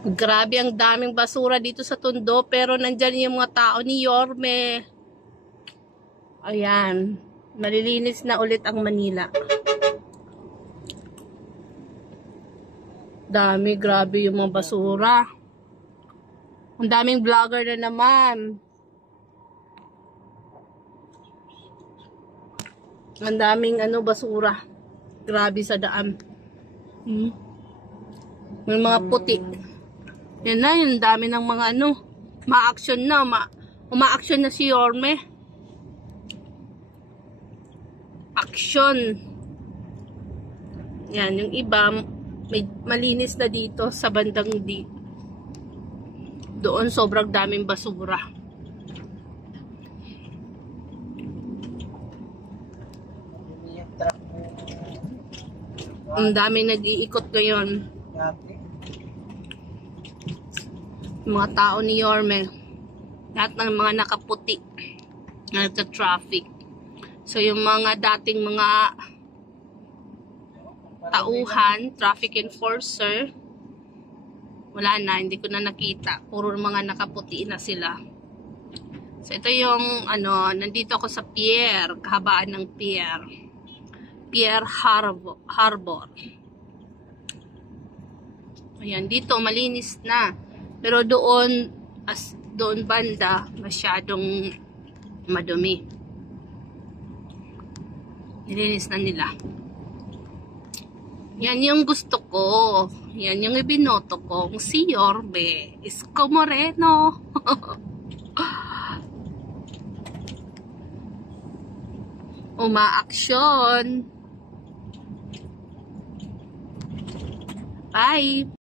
Grabe, ang daming basura dito sa Tondo, pero nandyan yung mga tao ni Yorme. Ayan, malilinis na ulit ang Manila. Dami, grabe yung mga basura. Ang daming vlogger na naman. Ang daming basura. Grabe sa daan. May mga puti. Yan na, yung dami ng mga ma-action na. Uma-action na si Yorme. Action. Yan, yung iba, may malinis na dito sa bandang doon sobrang daming basura. Ang daming nag-iikot ngayon. Mga tao ni Yorme. Lahat ng mga nakaputi na nagta-traffic. So yung mga dating mga tauhan, traffic enforcer, wala na, hindi ko na nakita. Puro mga nakaputi na sila. So ito yung nandito ako sa pier, kahabaan ng pier. Pier Harbor. Ayan, dito malinis na. Pero doon banda masyadong madumi. Nilinis na nila. Yan yung gusto ko. Yan yung ibinoto ko. Si Yorme Isko Moreno. Uma-aksyon. Bye.